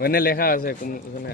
মানে লেখা আছে কোনখানে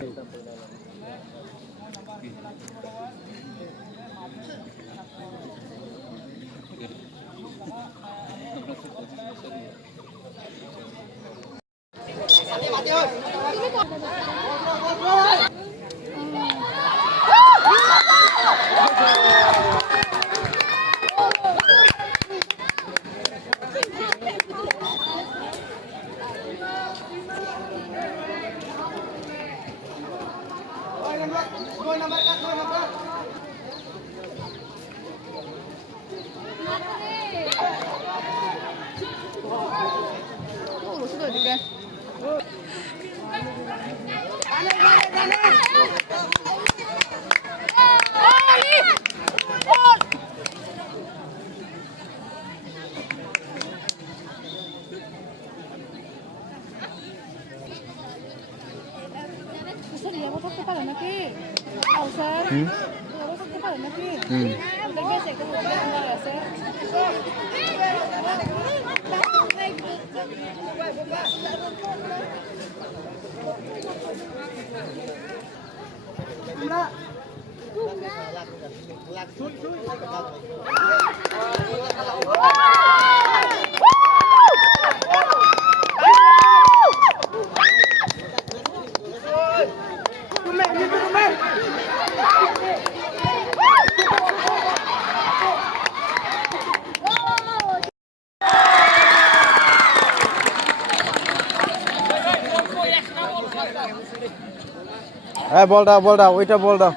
থাকতে পারে নাকি স্যার থাকতে পারে নাকি আছে বল দাও ওইটা বল দাও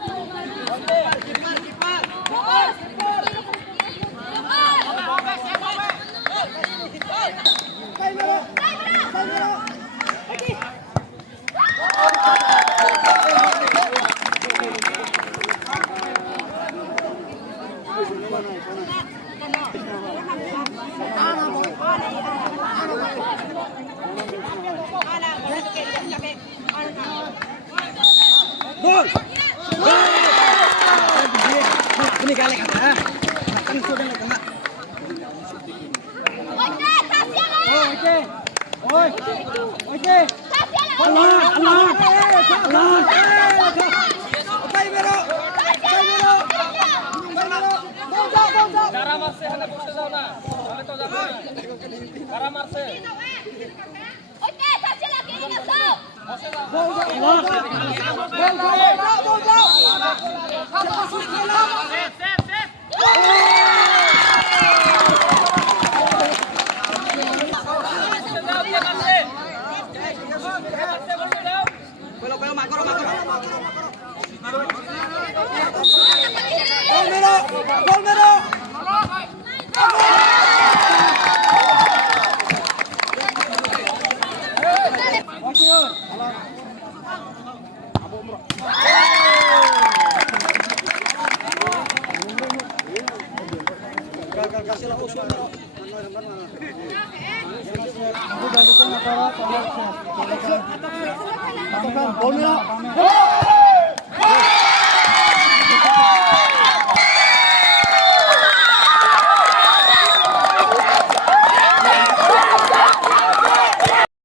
Gol! Ini kali kata, kan sudah nak kena. Oke. Allah. Otai bero. Cara marse hana boshe jao na. Tale to jabe na. Cara marse. Oke, sache lagi ni sao. Kasih lah